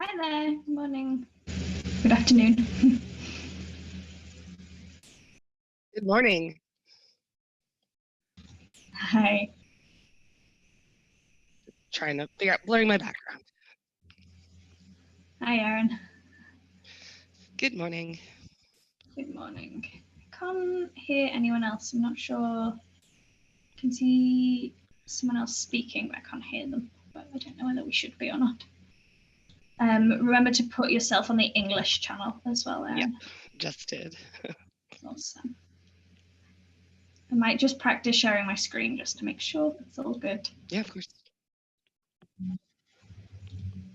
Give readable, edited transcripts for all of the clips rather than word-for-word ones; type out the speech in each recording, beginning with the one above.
Hi there. Good morning. Good afternoon. Good morning. Hi. Trying to figure out blurring my background. Hi, Aaron. Good morning. Good morning. I can't hear anyone else. I'm not sure. I can see someone else speaking, but I can't hear them. But I don't know whether we should be or not. Remember to put yourself on the English channel as well, Aaron. Yep, just did. Awesome. I might just practice sharing my screen just to make sure it's all good. Yeah, of course.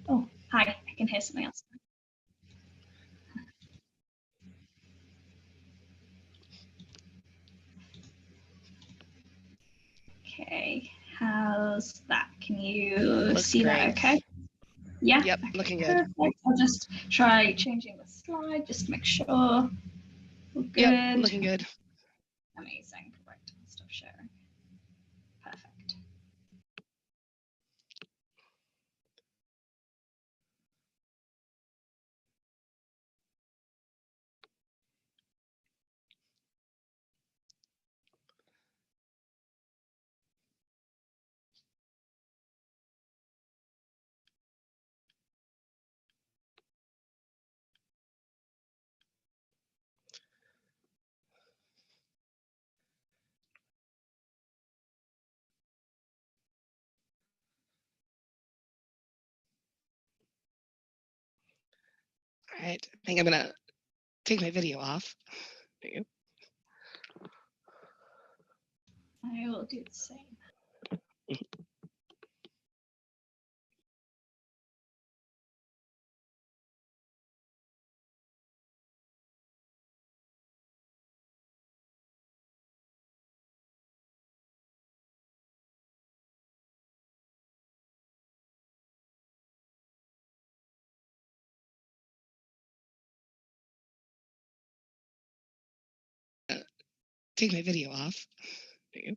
Oh, hi. I can hear something else. Okay, how's that? Can you see great. that okay? Yeah? Yep, okay, looking good. Perfect. I'll just try changing the slide just to make sure we're good. Yep, looking good. Amazing. Right, stop sharing. Perfect. All right, I think I'm gonna take my video off. There you go. I will do the same. Take my video off. There you go.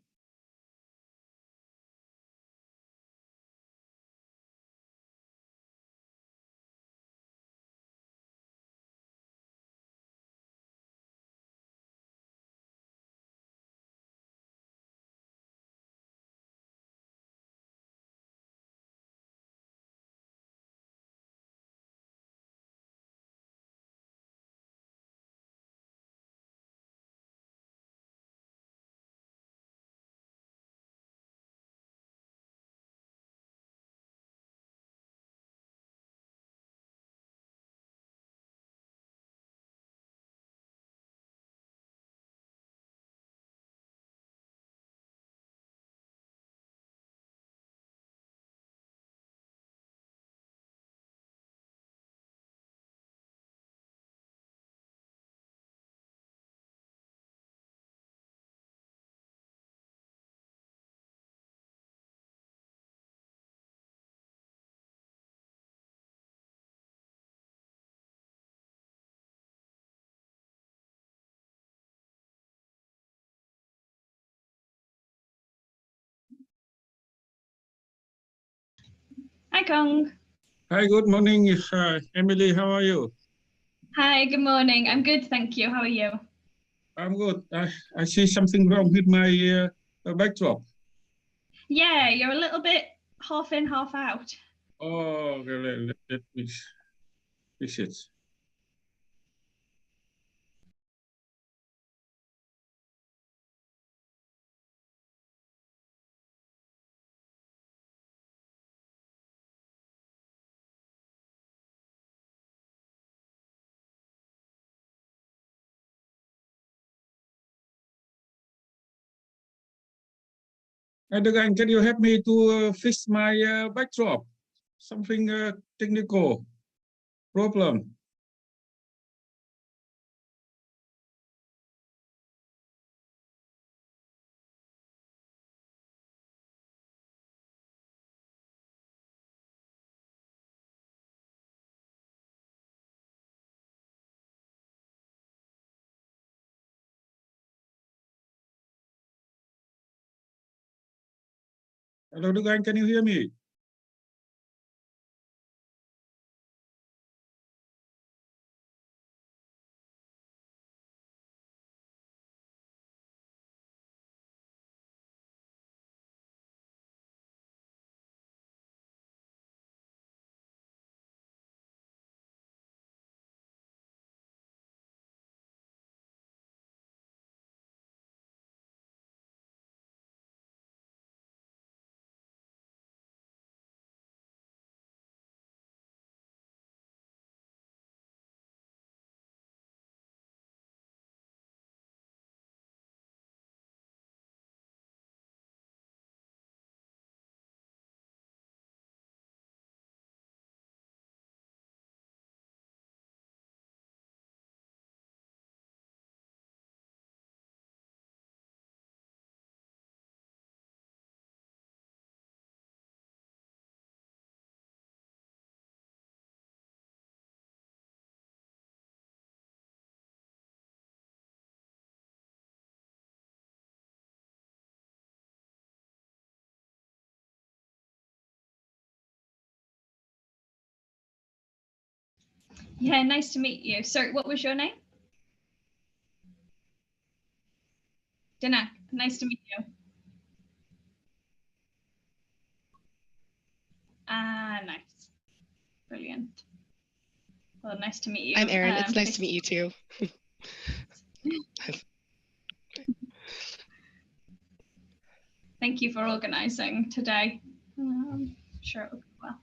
Hi, Kong. Hi, good morning, Emily. How are you? Hi, good morning. I'm good, thank you. How are you? I'm good. I see something wrong with my backdrop. Yeah, you're a little bit half in, half out. Oh, okay, let me fix it. Again, can you help me to fix my backdrop? Something technical problem. Hello, Dugan, can you hear me? Yeah, nice to meet you. Sorry, what was your name? Dinak. Nice to meet you. Ah, nice. Brilliant. Well, nice to meet you. I'm Erin. It's nice to meet you too. Thank you for organising today. I'm sure it will go well.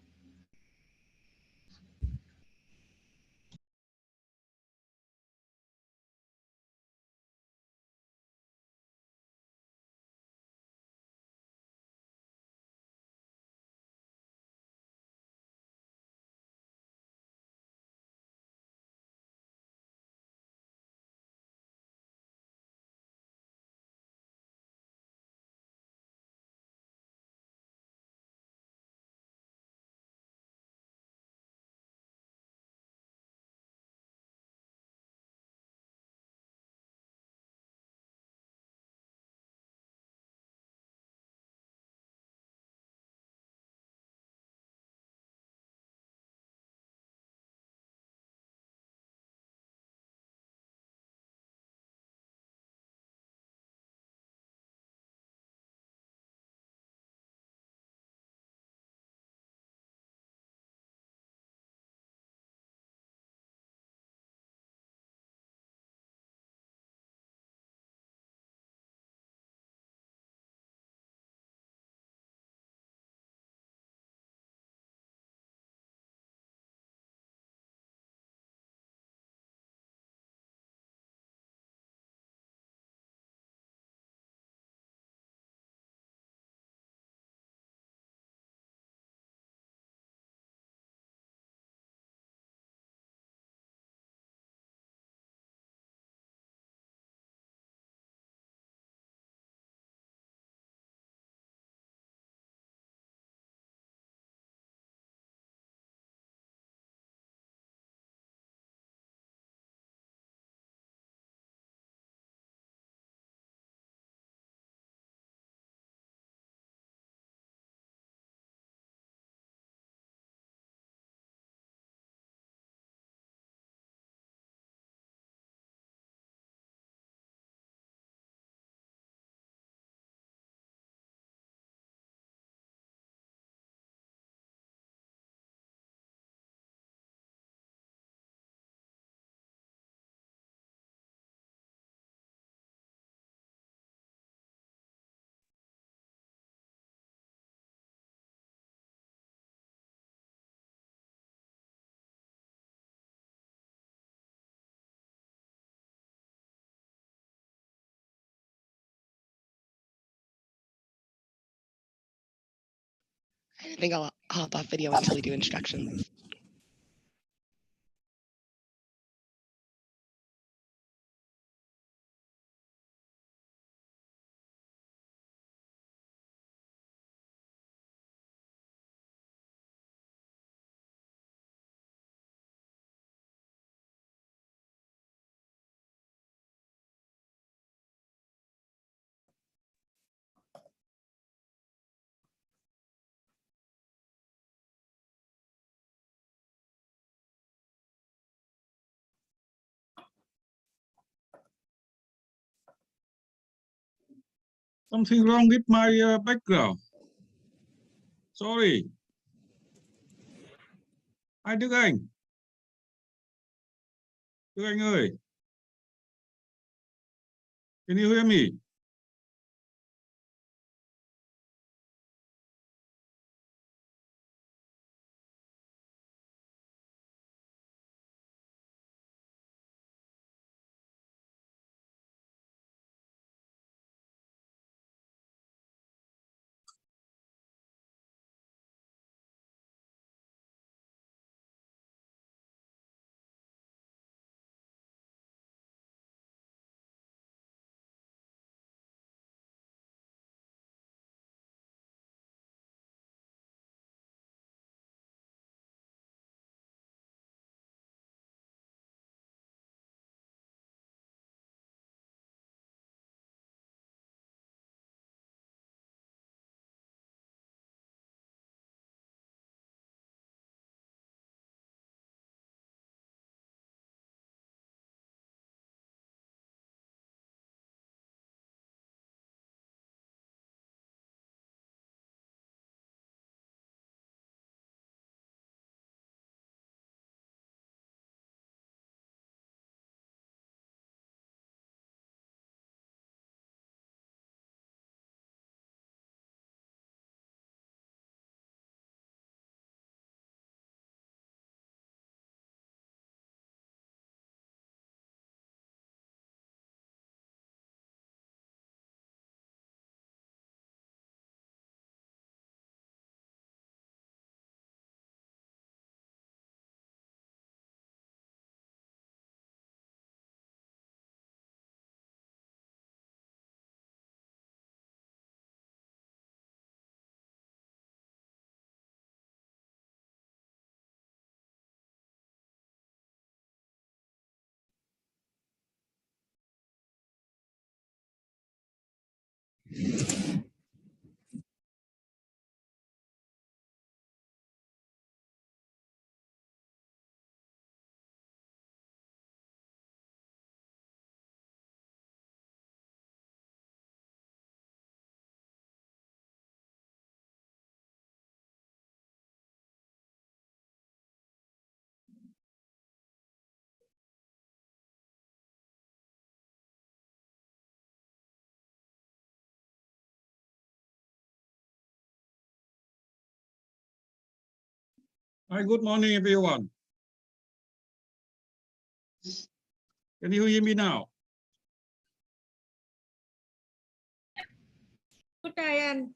I think I'll hop off video until we do instructions. Something wrong with my background. Sorry. Hi Đức Anh. Đức Anh ơi. Can you hear me? Hi, good morning, everyone. Can you hear me now? Good day anh.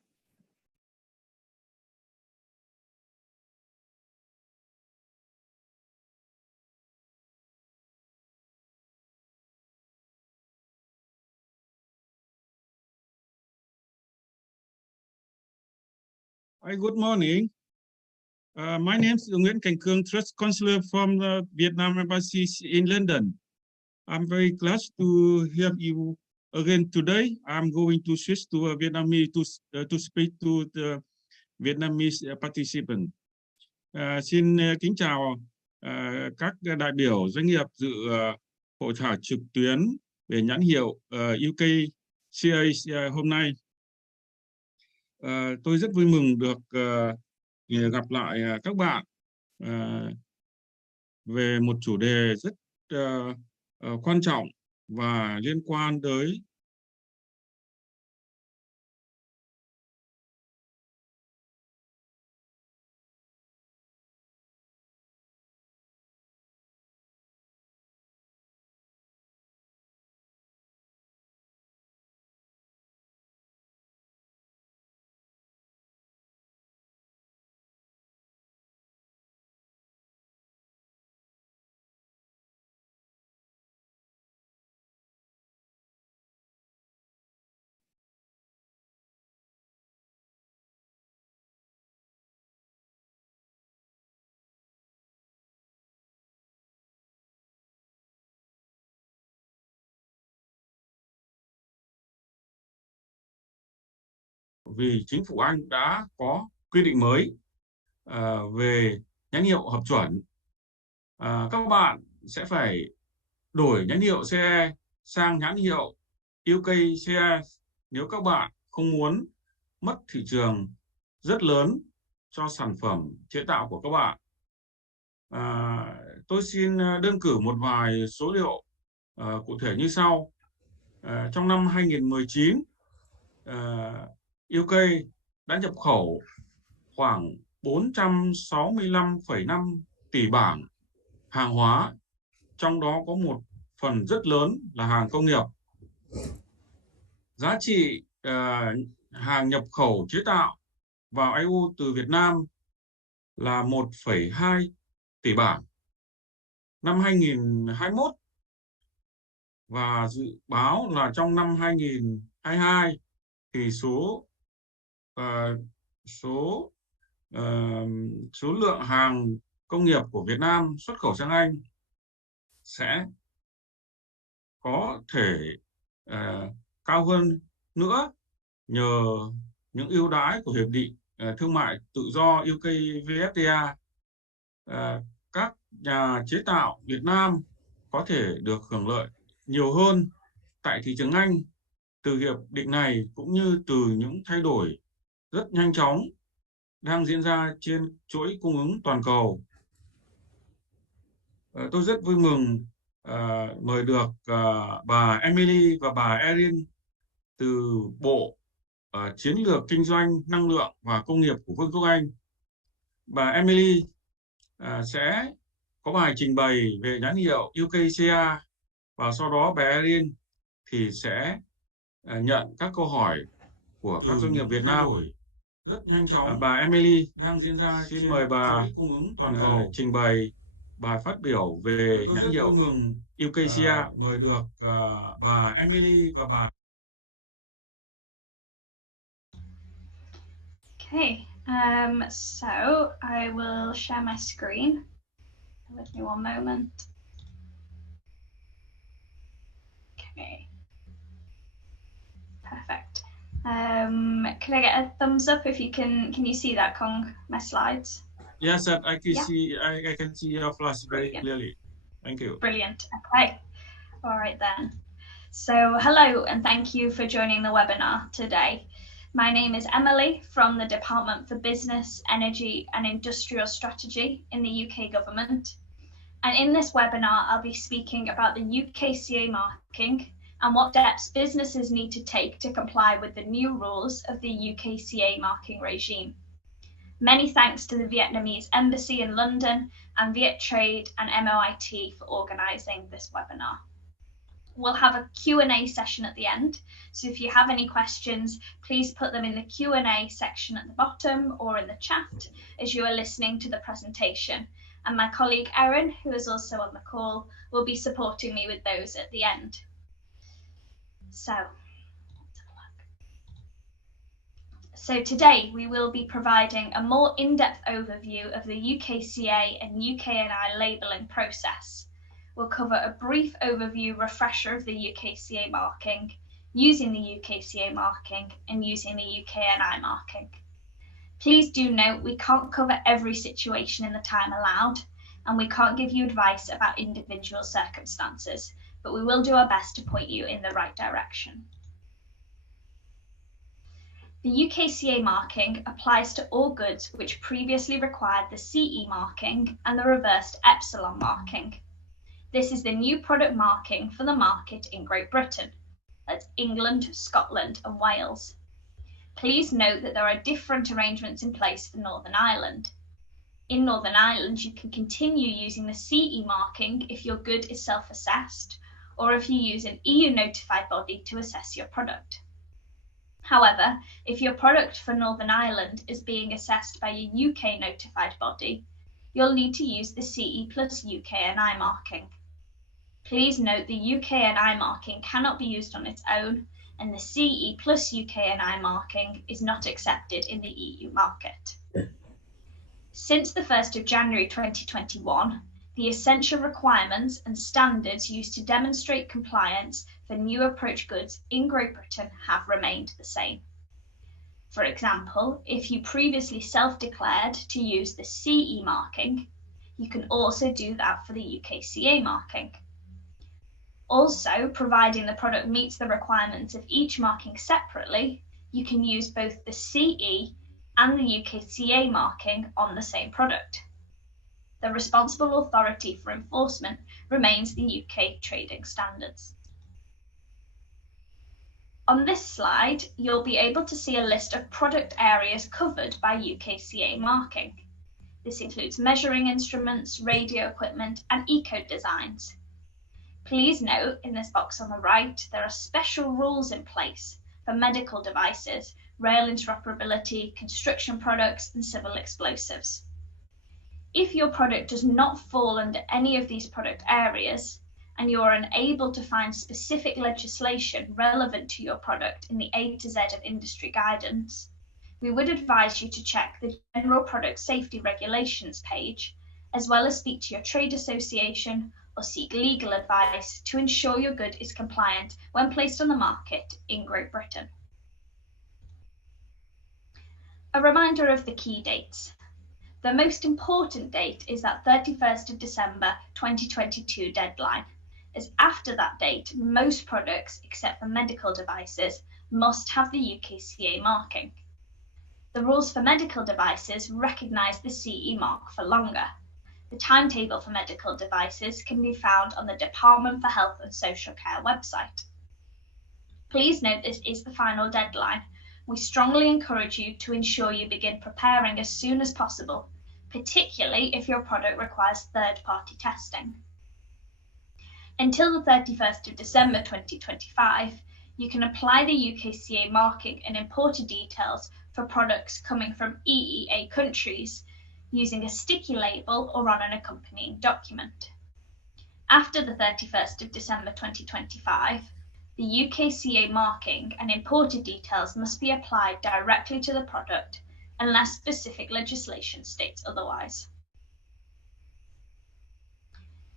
Hi, good morning. My name is Nguyễn Cảnh Cương, Trust Counselor from the Vietnam Embassy in London. I'm very glad to hear you again today. I'm going to switch to Vietnamese to speak to the Vietnamese participant. Xin kính chào các đại biểu doanh nghiệp dự hội thảo trực tuyến về nhãn hiệu UKCA hôm nay. Tôi rất vui mừng được gặp lại các bạn về một chủ đề rất quan trọng và liên quan tới vì chính phủ Anh đã có quy định mới về nhãn hiệu hợp chuẩn. Các bạn sẽ phải đổi nhãn hiệu CE sang nhãn hiệu UKCA nếu các bạn không muốn mất thị trường rất lớn cho sản phẩm chế tạo của các bạn. Tôi xin đơn cử một vài số liệu cụ thể như sau. Trong năm 2019, UK đã nhập khẩu khoảng 465,5 tỷ bảng hàng hóa, trong đó có một phần rất lớn là hàng công nghiệp. Giá trị hàng nhập khẩu chế tạo vào EU từ Việt Nam là 1,2 tỷ bảng năm 2021 và dự báo là trong năm 2022 thì số lượng hàng công nghiệp của Việt Nam xuất khẩu sang Anh sẽ có thể cao hơn nữa nhờ những ưu đãi của Hiệp định Thương mại Tự do UKVFTA. Các nhà chế tạo Việt Nam có thể được hưởng lợi nhiều hơn tại thị trường Anh từ hiệp định này, cũng như từ những thay đổi rất nhanh chóng đang diễn ra trên chuỗi cung ứng toàn cầu. Tôi rất vui mừng mời được bà Emily và bà Erin từ Bộ Chiến lược Kinh doanh, Năng lượng và Công nghiệp của Vương quốc Anh. Bà Emily sẽ có bài trình bày về nhãn hiệu UKCA và sau đó bà Erin thì sẽ nhận các câu hỏi của các doanh nghiệp Việt Nam rất nhanh chóng. Bà Emily đang diễn ra, xin mời bà cung ứng toàn cầu trình bày bài phát biểu về nhãn hiệu. Tôi rất vui mừng UKCA mời được bà Emily và bà. Okay, so I will share my screen. Give me one moment. Okay, perfect. Can I get a thumbs up if you can you see that, Kong, my slides? Yes, sir, I can see your flash very clearly. Thank you. Brilliant. Okay. All right then. So hello and thank you for joining the webinar today. My name is Emily from the Department for Business, Energy and Industrial Strategy in the UK Government. And in this webinar, I'll be speaking about the UKCA marking and what steps businesses need to take to comply with the new rules of the UKCA marking regime. Many thanks to the Vietnamese Embassy in London and Viet Trade and MOIT for organising this webinar. We'll have a Q&A session at the end, so if you have any questions, please put them in the Q&A section at the bottom or in the chat as you are listening to the presentation. And my colleague Erin, who is also on the call, will be supporting me with those at the end. So, let's have a look. So today we will be providing a more in-depth overview of the UKCA and UKNI labelling process. We'll cover a brief overview refresher of the UKCA marking, using the UKCA marking and using the UKNI marking. Please do note we can't cover every situation in the time allowed, and we can't give you advice about individual circumstances, but we will do our best to point you in the right direction. The UKCA marking applies to all goods which previously required the CE marking and the reversed epsilon marking. This is the new product marking for the market in Great Britain. That's England, Scotland and Wales. Please note that there are different arrangements in place for Northern Ireland. In Northern Ireland, you can continue using the CE marking if your good is self-assessed, or if you use an EU notified body to assess your product. However, if your product for Northern Ireland is being assessed by a UK notified body, you'll need to use the CE plus UKNI marking. Please note the UKNI marking cannot be used on its own, and the CE plus UKNI marking is not accepted in the EU market. Since the 1st of January 2021, the essential requirements and standards used to demonstrate compliance for new approach goods in Great Britain have remained the same. For example, if you previously self-declared to use the CE marking, you can also do that for the UKCA marking. Also, providing the product meets the requirements of each marking separately, you can use both the CE and the UKCA marking on the same product. The responsible authority for enforcement remains the UK Trading Standards. On this slide, you'll be able to see a list of product areas covered by UKCA marking. This includes measuring instruments, radio equipment, and eco-designs. Please note, in this box on the right, there are special rules in place for medical devices, rail interoperability, construction products, and civil explosives. If your product does not fall under any of these product areas, and you are unable to find specific legislation relevant to your product in the A to Z of industry guidance, we would advise you to check the General Product Safety Regulations page, as well as speak to your trade association or seek legal advice to ensure your good is compliant when placed on the market in Great Britain. A reminder of the key dates. The most important date is that 31st of December 2022 deadline, as after that date, most products, except for medical devices, must have the UKCA marking. The rules for medical devices recognise the CE mark for longer. The timetable for medical devices can be found on the Department for Health and Social Care website. Please note this is the final deadline. We strongly encourage you to ensure you begin preparing as soon as possible, particularly if your product requires third-party testing. Until the 31st of December 2025, you can apply the UKCA marking and importer details for products coming from EEA countries using a sticky label or on an accompanying document. After the 31st of December 2025, the UKCA marking and importer details must be applied directly to the product unless specific legislation states otherwise.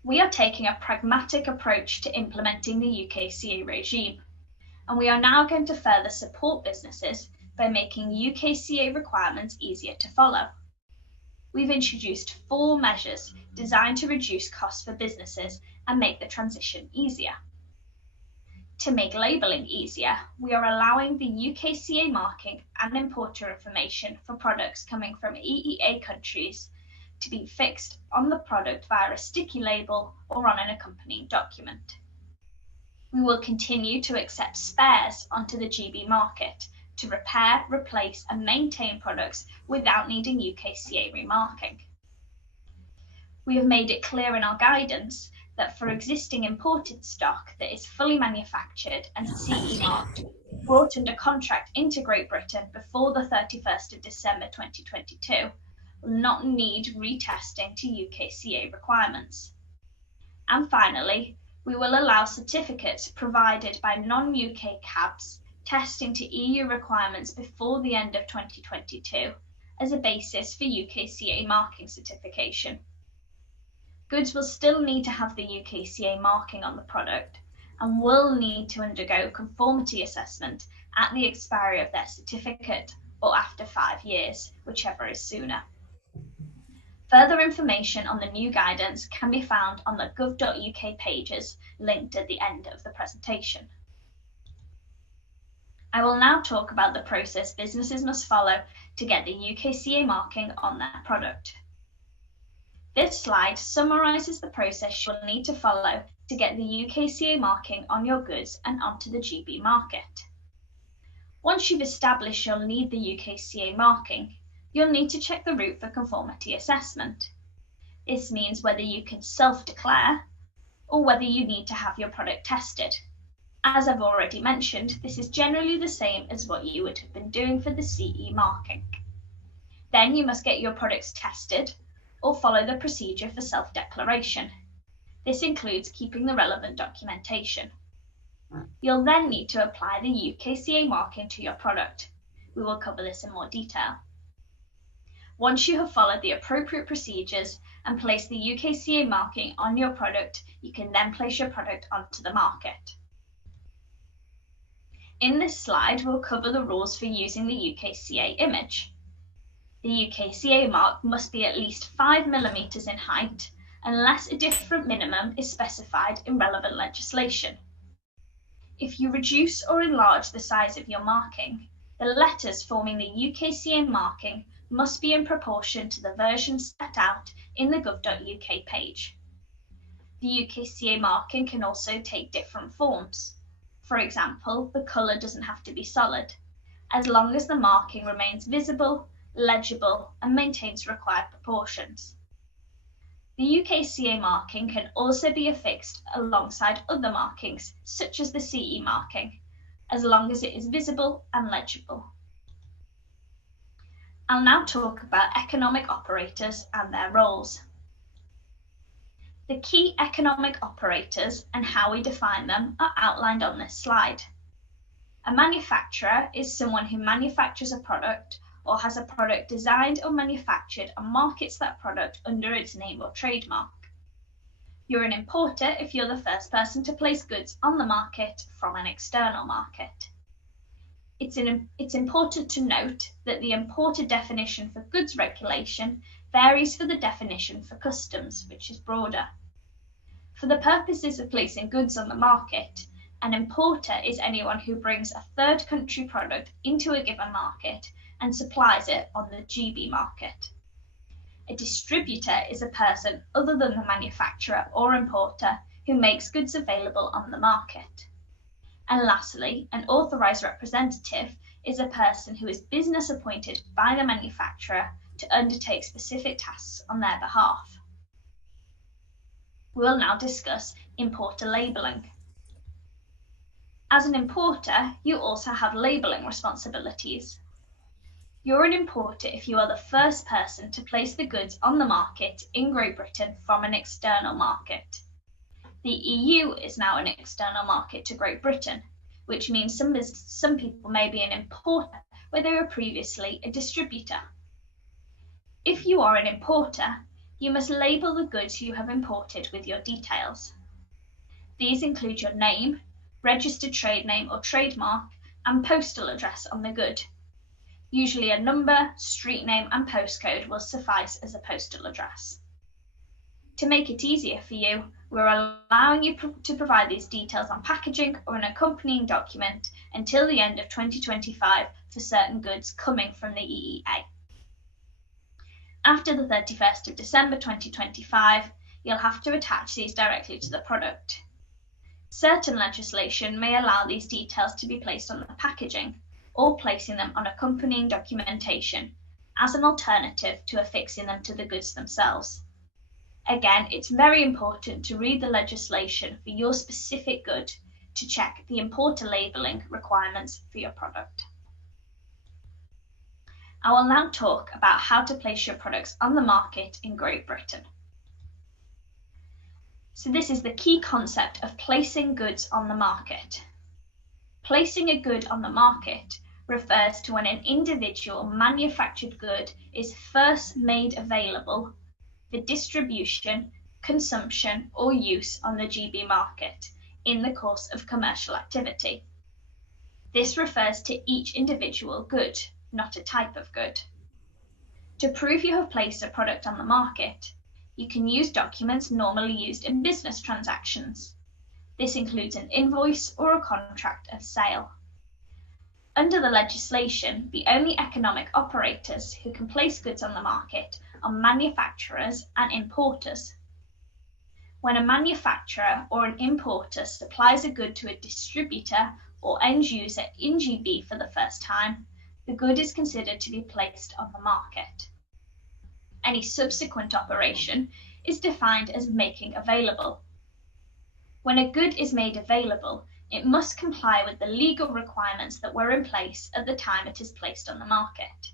We are taking a pragmatic approach to implementing the UKCA regime, and we are now going to further support businesses by making UKCA requirements easier to follow. We've introduced 4 measures designed to reduce costs for businesses and make the transition easier. To make labelling easier, we are allowing the UKCA marking and importer information for products coming from EEA countries to be fixed on the product via a sticky label or on an accompanying document. We will continue to accept spares onto the GB market to repair, replace and maintain products without needing UKCA remarking. We have made it clear in our guidance that for existing imported stock that is fully manufactured and CE marked, brought under contract into Great Britain before the 31st of December 2022, will not need retesting to UKCA requirements. And finally, we will allow certificates provided by non-UK cabs testing to EU requirements before the end of 2022 as a basis for UKCA marking certification. Goods will still need to have the UKCA marking on the product and will need to undergo conformity assessment at the expiry of their certificate or after 5 years, whichever is sooner. Further information on the new guidance can be found on the gov.uk pages linked at the end of the presentation. I will now talk about the process businesses must follow to get the UKCA marking on their product. This slide summarises the process you'll need to follow to get the UKCA marking on your goods and onto the GB market. Once you've established you'll need the UKCA marking, you'll need to check the route for conformity assessment. This means whether you can self-declare or whether you need to have your product tested. As I've already mentioned, this is generally the same as what you would have been doing for the CE marking. Then you must get your products tested or follow the procedure for self-declaration. This includes keeping the relevant documentation. You'll then need to apply the UKCA marking to your product. We will cover this in more detail. Once you have followed the appropriate procedures and placed the UKCA marking on your product, you can then place your product onto the market. In this slide, we'll cover the rules for using the UKCA image. The UKCA mark must be at least 5 mm in height, unless a different minimum is specified in relevant legislation. If you reduce or enlarge the size of your marking, the letters forming the UKCA marking must be in proportion to the version set out in the gov.uk page. The UKCA marking can also take different forms. For example, the colour doesn't have to be solid, as long as the marking remains visible, legible and maintains required proportions. The UKCA marking can also be affixed alongside other markings, such as the CE marking, as long as it is visible and legible. I'll now talk about economic operators and their roles. The key economic operators and how we define them are outlined on this slide. A manufacturer is someone who manufactures a product or has a product designed or manufactured and markets that product under its name or trademark. You're an importer if you're the first person to place goods on the market from an external market. It's important to note that the importer definition for goods regulation varies for the definition for customs, which is broader. For the purposes of placing goods on the market, an importer is anyone who brings a third country product into a given market and supplies it on the GB market. A distributor is a person other than the manufacturer or importer who makes goods available on the market. And lastly, an authorised representative is a person who is business appointed by the manufacturer to undertake specific tasks on their behalf. We will now discuss importer labelling. As an importer, you also have labelling responsibilities. You're an importer if you are the first person to place the goods on the market in Great Britain from an external market. The EU is now an external market to Great Britain, which means some people may be an importer where they were previously a distributor. If you are an importer, you must label the goods you have imported with your details. These include your name, registered trade name or trademark, and postal address on the good. Usually a number, street name and postcode will suffice as a postal address. To make it easier for you, we're allowing you to provide these details on packaging or an accompanying document until the end of 2025 for certain goods coming from the EEA. After the 31st of December 2025, you'll have to attach these directly to the product. Certain legislation may allow these details to be placed on the packaging or placing them on accompanying documentation as an alternative to affixing them to the goods themselves. Again, it's very important to read the legislation for your specific good to check the importer labelling requirements for your product. I will now talk about how to place your products on the market in Great Britain. So this is the key concept of placing goods on the market. Placing a good on the market refers to when an individual manufactured good is first made available for distribution, consumption or use on the GB market in the course of commercial activity. This refers to each individual good, not a type of good. To prove you have placed a product on the market, you can use documents normally used in business transactions. This includes an invoice or a contract of sale. Under the legislation, the only economic operators who can place goods on the market are manufacturers and importers. When a manufacturer or an importer supplies a good to a distributor or end user in GB for the first time, the good is considered to be placed on the market. Any subsequent operation is defined as making available. When a good is made available, it must comply with the legal requirements that were in place at the time it is placed on the market.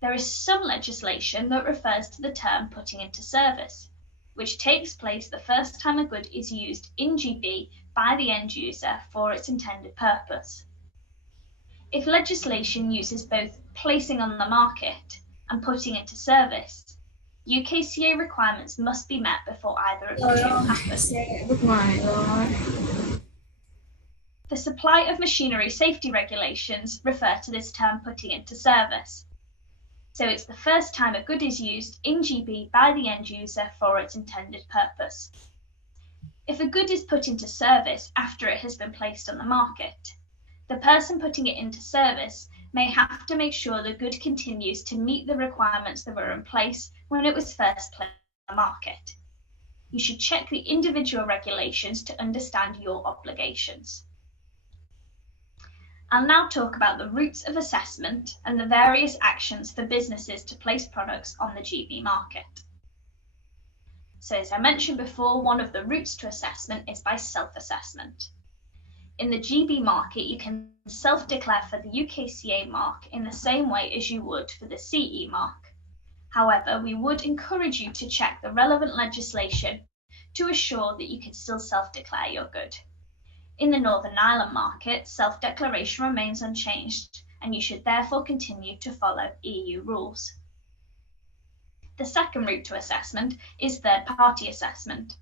There is some legislation that refers to the term putting into service, which takes place the first time a good is used in GB by the end user for its intended purpose. If legislation uses both placing on the market and putting into service, UKCA requirements must be met before either of the two happen. The supply of machinery safety regulations refer to this term putting into service. So it's the first time a good is used in GB by the end user for its intended purpose. If a good is put into service after it has been placed on the market, the person putting it into service may have to make sure the good continues to meet the requirements that were in place when it was first placed on the market. You should check the individual regulations to understand your obligations. I'll now talk about the routes of assessment and the various actions for businesses to place products on the GB market. So as I mentioned before, one of the routes to assessment is by self-assessment. In the GB market, you can self-declare for the UKCA mark in the same way as you would for the CE mark. However, we would encourage you to check the relevant legislation to assure that you can still self-declare your good. In the Northern Ireland market, self-declaration remains unchanged, and you should therefore continue to follow EU rules. The second route to assessment is third-party assessment.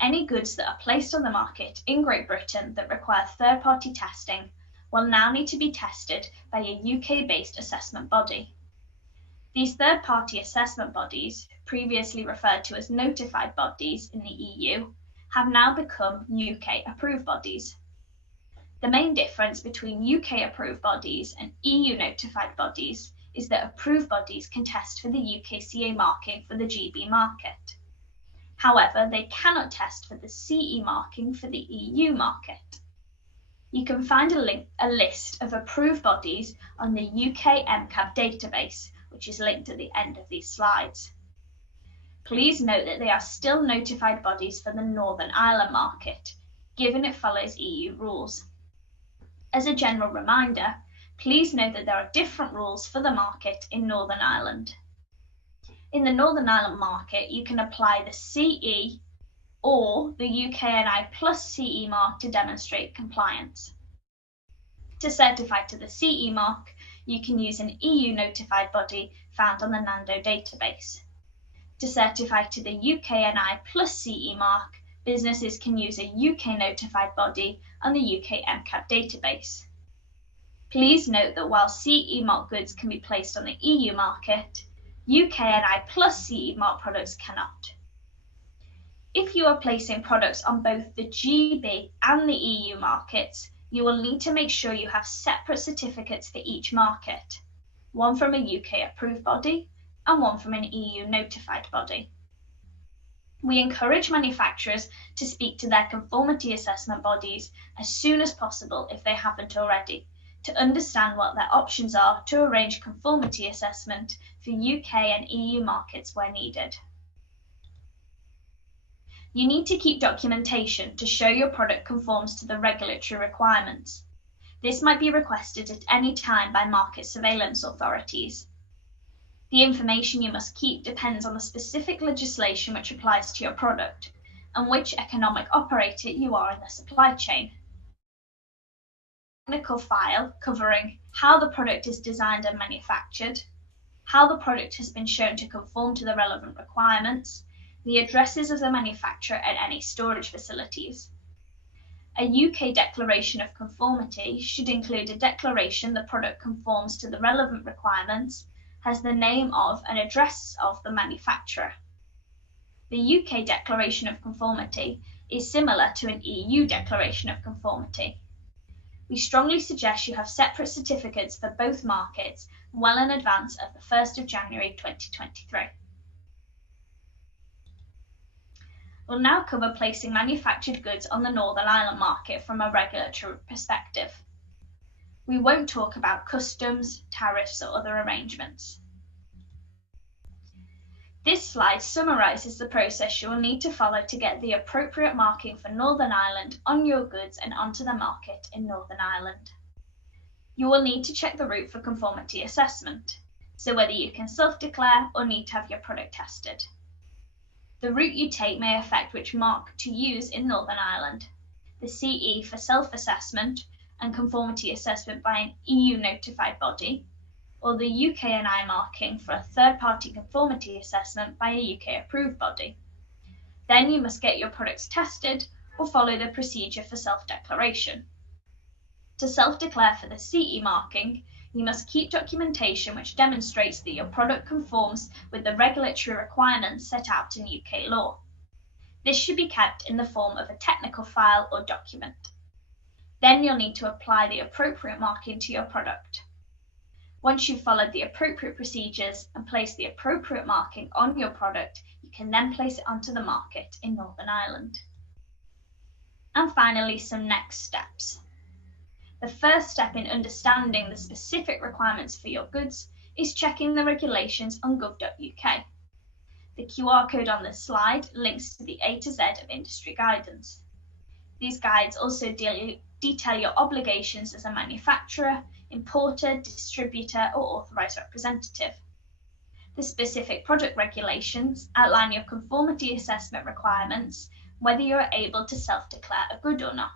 Any goods that are placed on the market in Great Britain that require third-party testing will now need to be tested by a UK-based assessment body. These third-party assessment bodies, previously referred to as notified bodies in the EU, have now become UK-approved bodies. The main difference between UK-approved bodies and EU-notified bodies is that approved bodies can test for the UKCA marking for the GB market. However, they cannot test for the CE marking for the EU market. You can find a list of approved bodies on the UK MCAB database, which is linked at the end of these slides. Please note that they are still notified bodies for the Northern Ireland market, given it follows EU rules. As a general reminder, please note that there are different rules for the market in Northern Ireland. In the Northern Ireland market, you can apply the CE or the UKNI plus CE mark to demonstrate compliance. To certify to the CE mark, you can use an EU notified body found on the NANDO database. To certify to the UKNI plus CE mark, businesses can use a UK notified body on the UK MCAB database. Please note that while CE mark goods can be placed on the EU market, UKNI plus CE mark products cannot. If you are placing products on both the GB and the EU markets, you will need to make sure you have separate certificates for each market, one from a UK approved body and one from an EU notified body. We encourage manufacturers to speak to their conformity assessment bodies as soon as possible if they haven't already, to understand what their options are to arrange conformity assessment for UK and EU markets where needed. You need to keep documentation to show your product conforms to the regulatory requirements. This might be requested at any time by market surveillance authorities. The information you must keep depends on the specific legislation which applies to your product and which economic operator you are in the supply chain. A technical file covering how the product is designed and manufactured, how the product has been shown to conform to the relevant requirements, the addresses of the manufacturer and any storage facilities. A UK declaration of conformity should include a declaration the product conforms to the relevant requirements, has the name of and address of the manufacturer. The UK declaration of conformity is similar to an EU declaration of conformity. We strongly suggest you have separate certificates for both markets well in advance of the 1st of January 2023. We'll now cover placing manufactured goods on the Northern Ireland market from a regulatory perspective. We won't talk about customs, tariffs, or other arrangements. This slide summarises the process you will need to follow to get the appropriate marking for Northern Ireland on your goods and onto the market in Northern Ireland. You will need to check the route for conformity assessment, so whether you can self-declare or need to have your product tested. The route you take may affect which mark to use in Northern Ireland. The CE for self-assessment and conformity assessment by an EU notified body, or the UKNI marking for a third-party conformity assessment by a UK approved body. Then you must get your products tested or follow the procedure for self-declaration. To self-declare for the CE marking, you must keep documentation which demonstrates that your product conforms with the regulatory requirements set out in UK law. This should be kept in the form of a technical file or document. Then you'll need to apply the appropriate marking to your product. Once you've followed the appropriate procedures and placed the appropriate marking on your product, you can then place it onto the market in Northern Ireland. And finally, some next steps. The first step in understanding the specific requirements for your goods is checking the regulations on gov.uk. The QR code on this slide links to the A to Z of industry guidance. These guides also detail your obligations as a manufacturer, importer, distributor, or authorised representative. The specific product regulations outline your conformity assessment requirements, whether you are able to self-declare a good or not.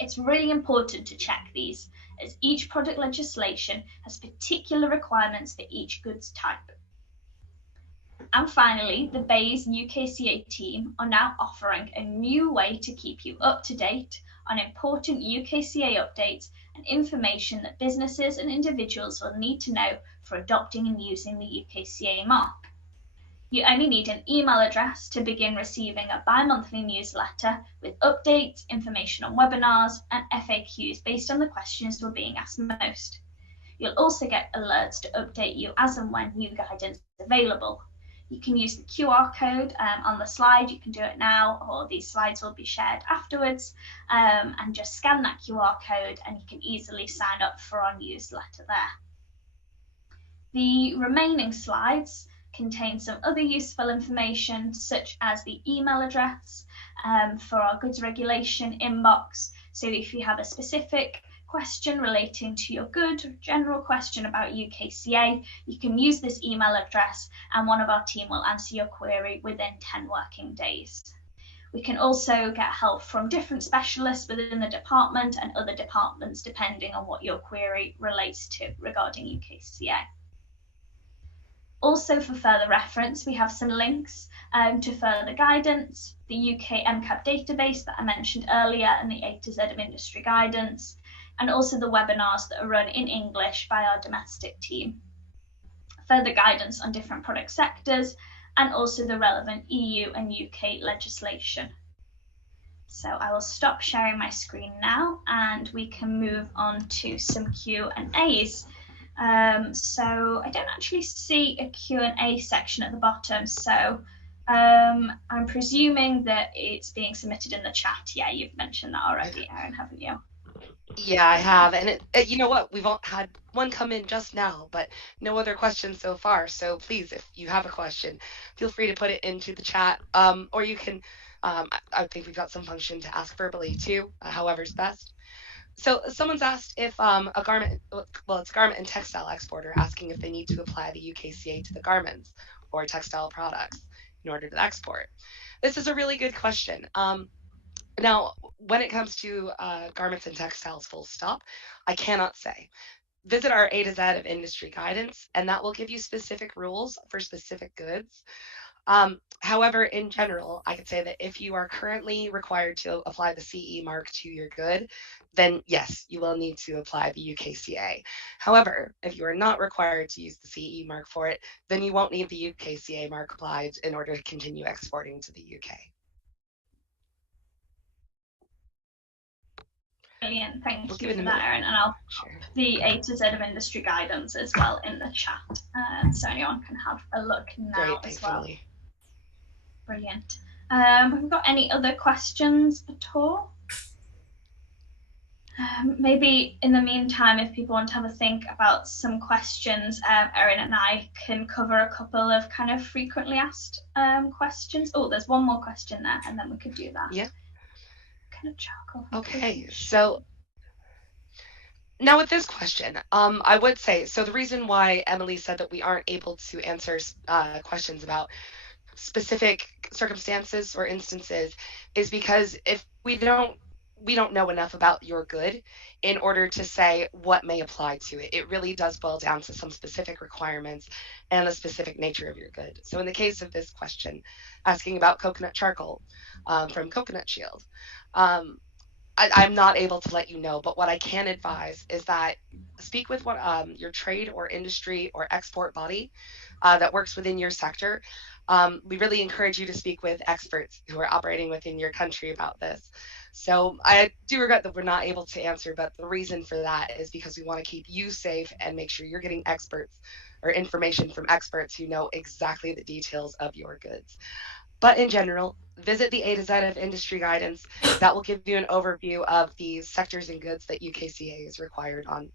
It's really important to check these, as each product legislation has particular requirements for each goods type. And finally, the BEIS UKCA team are now offering a new way to keep you up to date on important UKCA updates and information that businesses and individuals will need to know for adopting and using the UKCA mark. You only need an email address to begin receiving a bi-monthly newsletter with updates, information on webinars, and FAQs based on the questions we're being asked most. You'll also get alerts to update you as and when new guidance is available. You can use the QR code on the slide. You can do it now, or these slides will be shared afterwards, and just scan that QR code and you can easily sign up for our newsletter there. The remaining slides contain some other useful information, such as the email address for our goods regulation inbox. So if you have a specific question relating to your good, or general question about UKCA, you can use this email address and one of our team will answer your query within 10 working days. We can also get help from different specialists within the department and other departments depending on what your query relates to regarding UKCA. Also, for further reference, we have some links to further guidance, the UK MCAP database that I mentioned earlier and the A to Z of industry guidance, and also the webinars that are run in English by our domestic team. Further guidance on different product sectors, and also the relevant EU and UK legislation. So I will stop sharing my screen now and we can move on to some Q&As. So I don't actually see a Q&A section at the bottom, so I'm presuming that it's being submitted in the chat. Yeah, you've mentioned that already, Erin, haven't you? Yeah, I have, and you know what? We've all had one come in just now, but no other questions so far. So please, if you have a question, feel free to put it into the chat, or you can. I think we've got some function to ask verbally too, however's best. So someone's asked if a garment, well, it's a garment and textile exporter asking if they need to apply the UKCA to the garments or textile products in order to export. This is a really good question. Now, when it comes to garments and textiles, full stop, I cannot say. Visit our A to Z of industry guidance, and that will give you specific rules for specific goods. However, in general, I could say that if you are currently required to apply the CE mark to your good, then yes, you will need to apply the UKCA. However, if you are not required to use the CE mark for it, then you won't need the UKCA mark applied in order to continue exporting to the UK. Brilliant, thank you for that, Erin. And I'll put the A to Z of industry guidance as well in the chat, so anyone can have a look now as well. Emily. Brilliant. Have we got any other questions at all? Maybe in the meantime, if people want to have a think about some questions, Erin and I can cover a couple of kind of frequently asked questions. Oh, there's one more question there, and then we could do that. Yeah. Kind of charcoal. Okay, so now with this question, I would say, so the reason why Emily said that we aren't able to answer questions about specific circumstances or instances is because if we don't know enough about your good in order to say what may apply to it. It really does boil down to some specific requirements and the specific nature of your good. So in the case of this question, asking about coconut charcoal from Coconut Shield, I'm not able to let you know, but what I can advise is that speak with your trade or industry or export body that works within your sector. We really encourage you to speak with experts who are operating within your country about this. So I do regret that we're not able to answer, but the reason for that is because we want to keep you safe and make sure you're getting experts or information from experts who know exactly the details of your goods. But in general, visit the A to Z of industry guidance. That will give you an overview of the sectors and goods that UKCA is required on.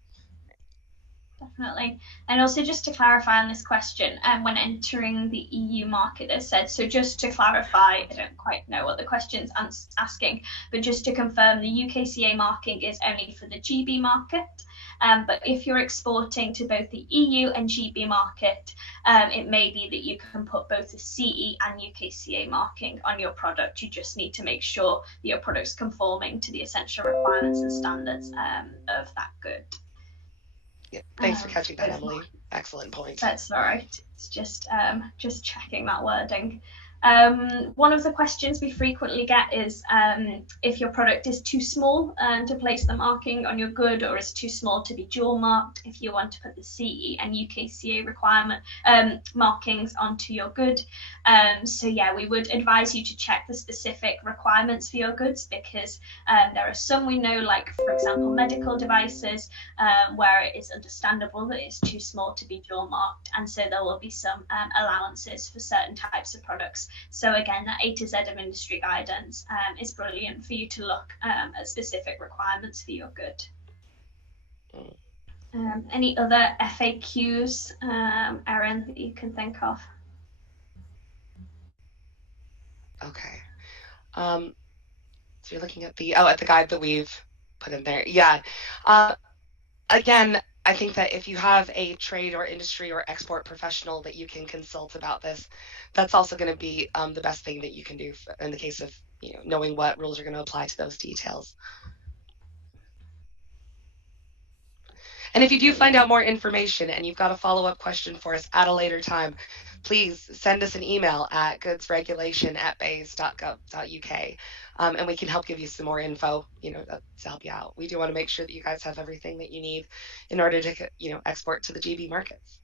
Definitely. And also just to clarify on this question, when entering the EU market, as said, so just to clarify, I don't quite know what the question's asking, but just to confirm, the UKCA marking is only for the GB market. But if you're exporting to both the EU and GB market, it may be that you can put both the CE and UKCA marking on your product. You just need to make sure that your product's conforming to the essential requirements and standards of that good. Yeah, thanks for catching that, Emily. Excellent point. That's all right. It's just checking that wording. One of the questions we frequently get is if your product is too small to place the marking on your good, or is too small to be dual marked, if you want to put the CE and UKCA requirement markings onto your good. So yeah, we would advise you to check the specific requirements for your goods, because there are some we know, like for example medical devices, where it is understandable that it's too small to be dual marked, and so there will be some allowances for certain types of products. So again, that A to Z of industry guidance is brilliant for you to look at specific requirements for your good. Any other FAQs, Erin, that you can think of? Okay. So you're looking at the guide that we've put in there. Yeah. Again, I think that if you have a trade or industry or export professional that you can consult about this, that's also going to be the best thing that you can do in the case of knowing what rules are going to apply to those details. And if you do find out more information and you've got a follow-up question for us at a later time, please send us an email at goodsregulation@bays.gov.uk, and we can help give you some more info, to help you out. We do want to make sure that you guys have everything that you need in order to, export to the GB markets.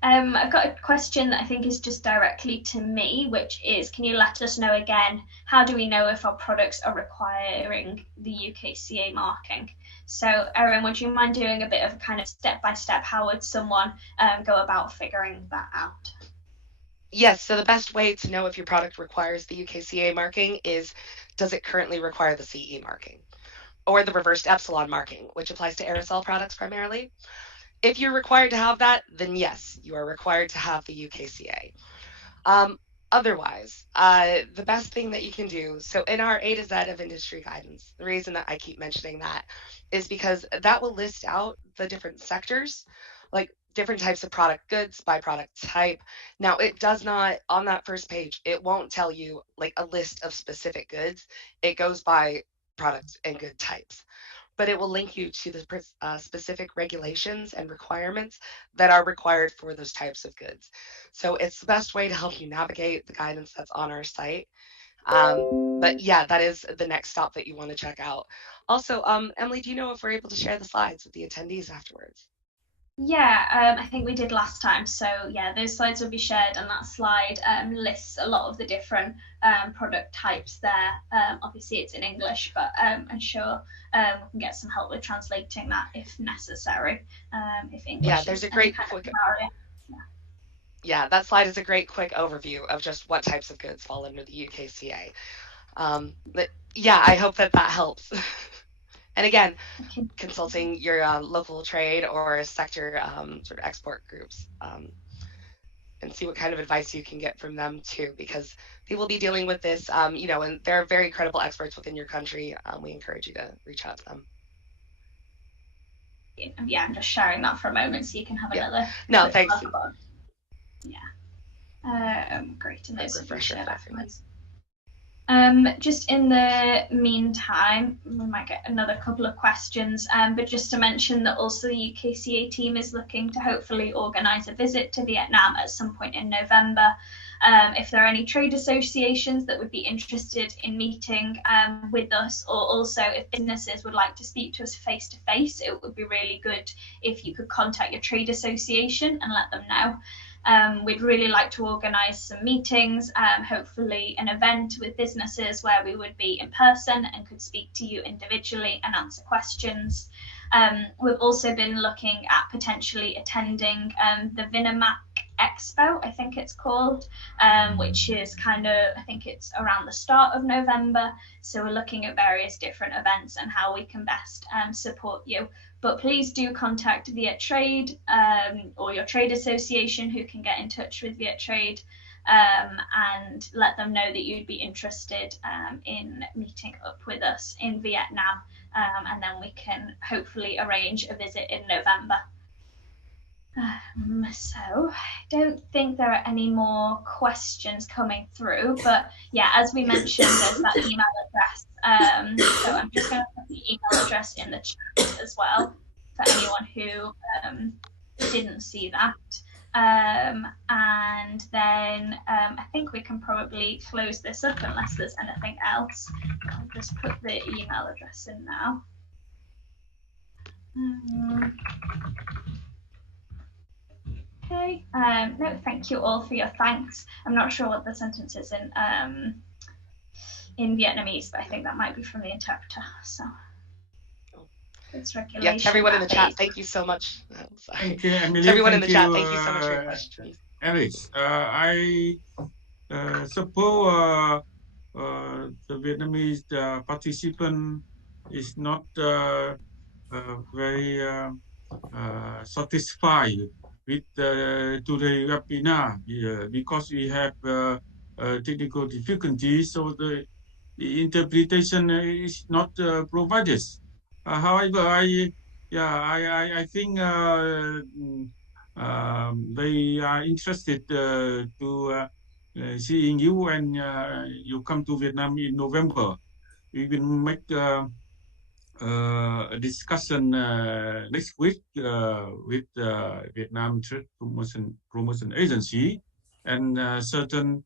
I've got a question that I think is just directly to me, which is, can you let us know again, how do we know if our products are requiring the UKCA marking? So Erin, would you mind doing a bit of a kind of step-by-step, how would someone go about figuring that out? Yes, so the best way to know if your product requires the UKCA marking is, does it currently require the CE marking? Or the reversed epsilon marking, which applies to aerosol products primarily. If you're required to have that, then yes, you are required to have the UKCA. Otherwise, the best thing that you can do, so in our A to Z of industry guidance, the reason that I keep mentioning that is because that will list out the different sectors, like different types of product goods by product type. Now, it does not, on that first page, it won't tell you like a list of specific goods. It goes by products and good types, but it will link you to the specific regulations and requirements that are required for those types of goods. So it's the best way to help you navigate the guidance that's on our site. But yeah, that is the next stop that you want to check out. Also, Emily, do you know if we're able to share the slides with the attendees afterwards? Yeah, I think we did last time. So yeah, those slides will be shared, and that slide lists a lot of the different product types there. Obviously it's in English, but I'm sure we can get some help with translating that if necessary. If English, yeah, there's a great quick. Yeah, that slide is a great quick overview of just what types of goods fall under the UKCA. But yeah, I hope that helps. And again, consulting your local trade or sector sort of export groups, and see what kind of advice you can get from them too, because they will be dealing with this, and they're very credible experts within your country. We encourage you to reach out to them. Yeah, I'm just sharing that for a moment so you can have another. No, thanks. Yeah. Great. And those refresher afterwards. Just in the meantime, we might get another couple of questions, but just to mention that also the UKCA team is looking to hopefully organise a visit to Vietnam at some point in November. If there are any trade associations that would be interested in meeting with us, or also if businesses would like to speak to us face to face, it would be really good if you could contact your trade association and let them know. We'd really like to organise some meetings, hopefully an event with businesses where we would be in person and could speak to you individually and answer questions. We've also been looking at potentially attending the Vinamac Expo, I think it's called, which is I think it's around the start of November. So we're looking at various different events and how we can best support you. But please do contact Viet Trade or your trade association, who can get in touch with Viet Trade, and let them know that you'd be interested in meeting up with us in Vietnam, and then we can hopefully arrange a visit in November. So I don't think there are any more questions coming through, but yeah, as we mentioned, there's that email address. So I'm just going to put the email address in the chat as well for anyone who didn't see that. And then I think we can probably close this up unless there's anything else. I'll just put the email address in now. Okay. No, thank you all for your thanks. I'm not sure what the sentence is in Vietnamese, but I think that might be from the interpreter. So it's regulation. Yeah, to everyone in the chat, thank you so much. Thank you, Emily. To everyone in the chat, thank you so much for your questions. Alice, I suppose the Vietnamese participant is not very satisfied with today's webinar because we have technical difficulties, so the interpretation is not provided. However, I think they are interested to seeing you when you come to Vietnam in November. We will make a discussion next week with Vietnam Trade Promotion Agency and certain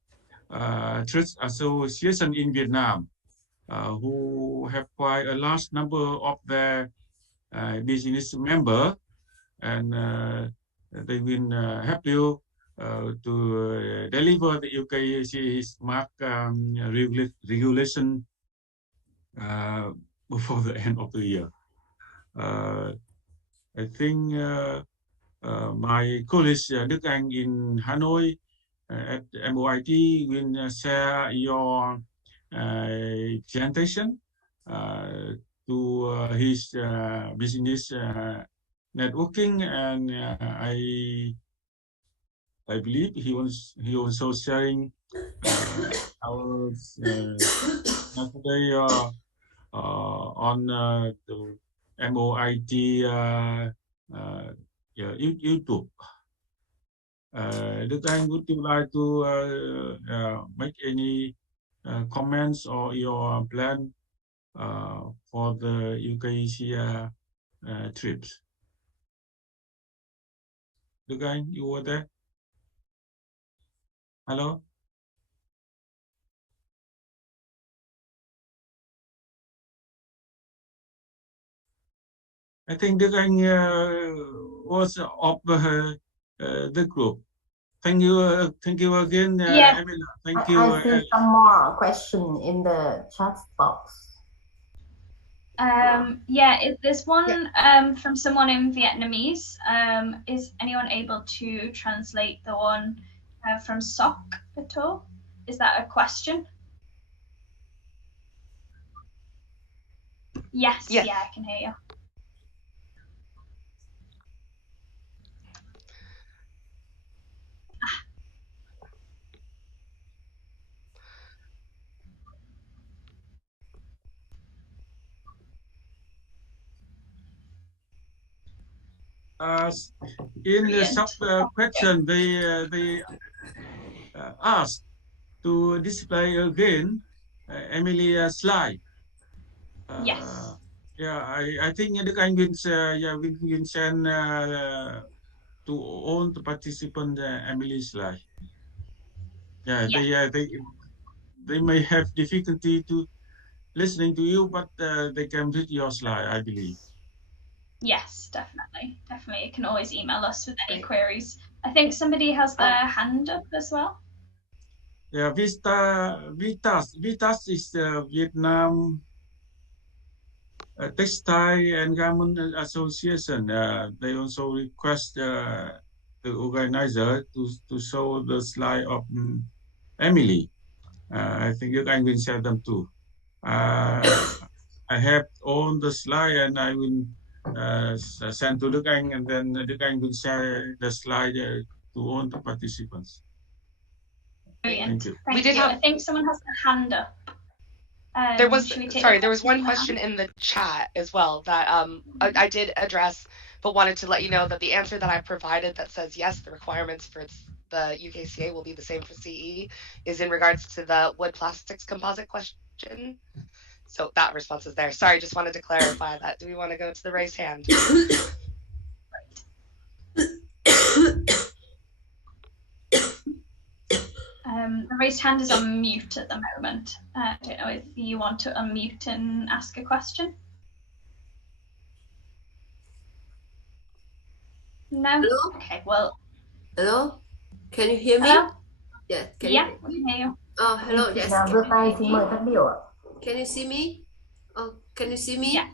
trade association in Vietnam who have quite a large number of their business member, and they will help you to deliver the UKCA smart regulation before the end of the year. I think my colleague Đức Anh in Hanoi at MOIT will share your presentation to his business networking, and I believe he also sharing our today on the MOIT YouTube. Đức Anh, would you like to make any comments or your plan for the UKCA trips? Đức Anh, you were there? Hello? I think Đức Anh was of the group. Thank you again, Yeah. Emily. Thank you. I see some more question in the chat box. There's one from someone in Vietnamese. Is anyone able to translate the one from Sok at all? Is that a question? Yes. Yeah, I can hear you. In the sub question, they asked to display again Emily's slide. Yes. Yeah, I think Đức Anh will send to all the participants Emily's slide. Yeah, they may have difficulty to listening to you, but they can read your slide, I believe. Yes, definitely. You can always email us with any queries. I think somebody has their hand up as well. Yeah, Vitas is the Vietnam Textile and Garment Association. They also request the organizer to show the slide of Emily. I think I will share them too. I have all the slide, and I will send to Đức Anh, and then Đức Anh will share the slide to all the participants. Brilliant. Thank you. Thank you. I think someone has their hand up. There was one question in the chat as well that I did address, but wanted to let you know that the answer that I provided that says yes, the requirements for the UKCA will be the same for CE is in regards to the wood plastics composite question. So that response is there. Sorry, just wanted to clarify that. Do we want to go to the raised hand? The raised hand is on mute at the moment. I don't know if you want to unmute and ask a question. No? Hello? Okay, well. Hello? Can you hear me? Hello? Yes. We can hear you. Oh, hello. Yes. Can you see me? Oh, can you see me? Yeah.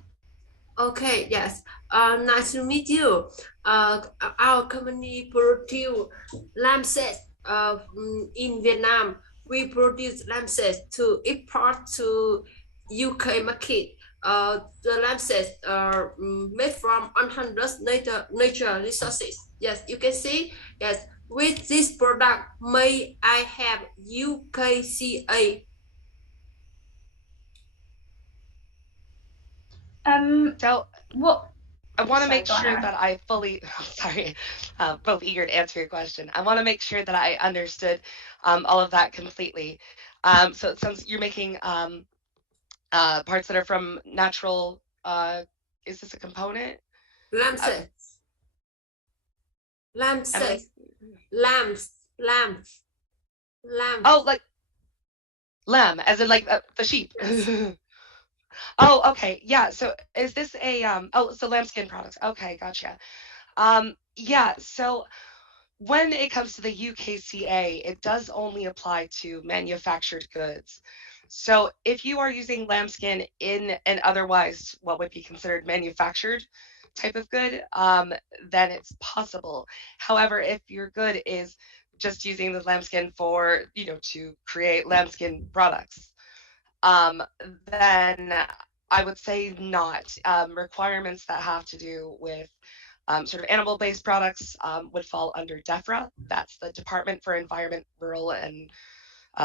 Okay, yes. Nice to meet you. Our company produce lampshades in Vietnam. We produce lampshades to export to UK market. The lampshades are made from 100 nature resources. Yes, you can see. Yes, with this product, may I have UKCA? What? I want to make sure that I fully, both eager to answer your question. I want to make sure that I understood all of that completely. So it sounds you're making parts that are from natural Is this a component? Lampset. Lampset. Lamps. Oh, like lamb, as in like the sheep. Yes. Oh, okay. Yeah. So is this a oh, so lambskin products. Okay, gotcha. Yeah, so when it comes to the UKCA, it does only apply to manufactured goods. So if you are using lambskin in an otherwise what would be considered manufactured type of good, then it's possible. However, if your good is just using the lambskin for, to create lambskin products, then I would say not. Requirements that have to do with sort of animal-based products would fall under DEFRA. That's the Department for Environment, Rural, and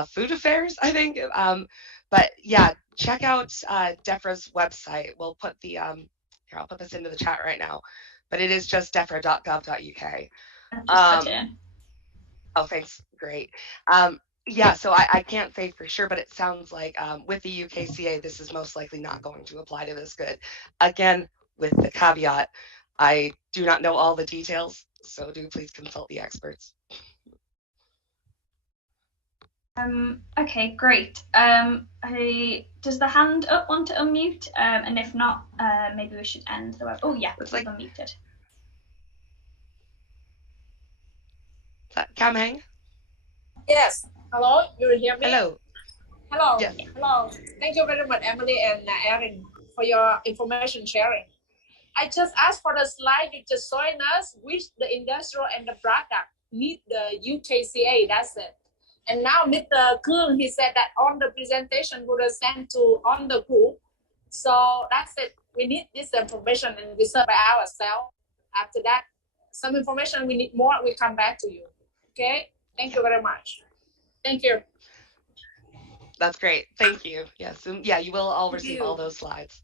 Food Affairs, I think. But yeah, check out DEFRA's website. We'll put the here, I'll put this into the chat right now. But it is just defra.gov.uk. Oh, thanks. Great. Yeah, so I can't say for sure, but it sounds like with the UKCA, this is most likely not going to apply to this good. Again, with the caveat, I do not know all the details, so do please consult the experts. Okay, great. Does the hand up want to unmute? And if not, maybe we should end the web. Oh yeah, it's like unmuted. Is that Cam Hang? Yes. Hello, you hear me? Hello. Hello. Yes. Hello. Thank you very much, Emily and Erin, for your information sharing. I just asked for the slide you just showing us, which the industrial and the product need the UKCA. That's it. And now Mr. Kung, he said that on the presentation would send to on the group. So that's it. We need this information and research by ourselves. After that, some information we need more, we come back to you. Okay. Thank you very much. Thank you. That's great. Thank you. Yes. Yeah, you will all receive all those slides.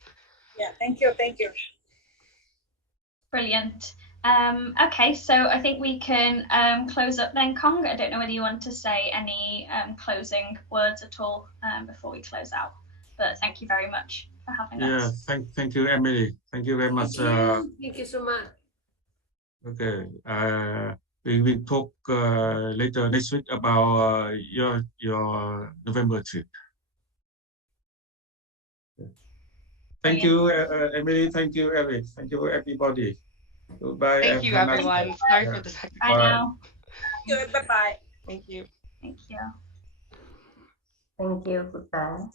Yeah, thank you. Thank you. Brilliant. Okay, so I think we can close up then, Kong. I don't know whether you want to say any closing words at all before we close out, but thank you very much for having us. Yeah, thank you, Emily. Thank you very much. Thank you so much. Okay, we will talk later next week about your November trip. Thank you, Emily. Thank you, Eric. Thank you, everybody. Goodbye. Thank you, everyone. Sorry for the technical. Bye now. Good. Bye bye. Thank you. Thank you. Thank you. Goodbye.